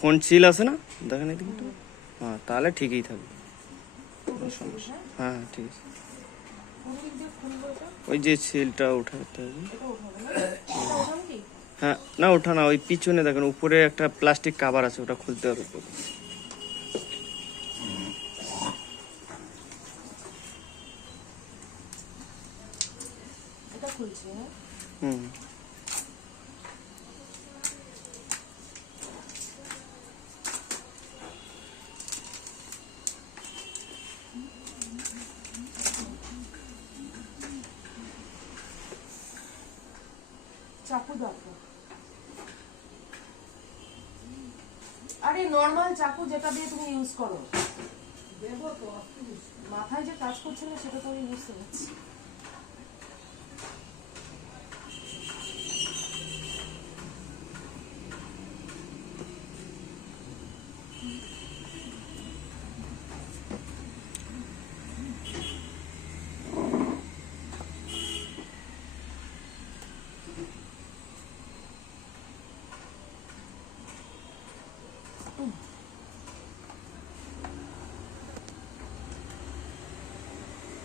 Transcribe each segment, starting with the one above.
Phone seal আছে না, দেখেন এদিকে একটু। হ্যাঁ তাহলে ঠিকই থাকবে, কোনো সমস্যা। হ্যাঁ হ্যাঁ ঠিক আছে। ওই যে সিলটা উঠাতে হবে। হ্যাঁ না ওঠা না, ওই পিছনে দেখেন উপরে একটা প্লাস্টিক কাভার আছে, ওটা খুলতে হবে। হুম চাকু দরকার। আরে নরমাল চাকু যেটা দিয়ে তুমি ইউজ করো। দেবো তো, মাথায় যে কাজ করছে না সেটা তো আমি বুঝতে পারছি।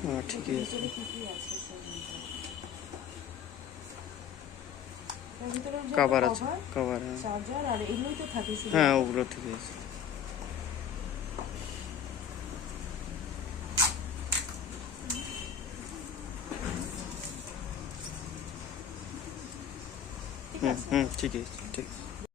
হ্যাঁ ঠিকই আছে। কভার আছে, কভার। হ্যাঁ চার্জার আর এগুলোই তো থাকে শুধু। হ্যাঁ ওগুলো ঠিক আছে। ঠিক হুম আছে। হুম ঠিক আছে, ঠিক আছে।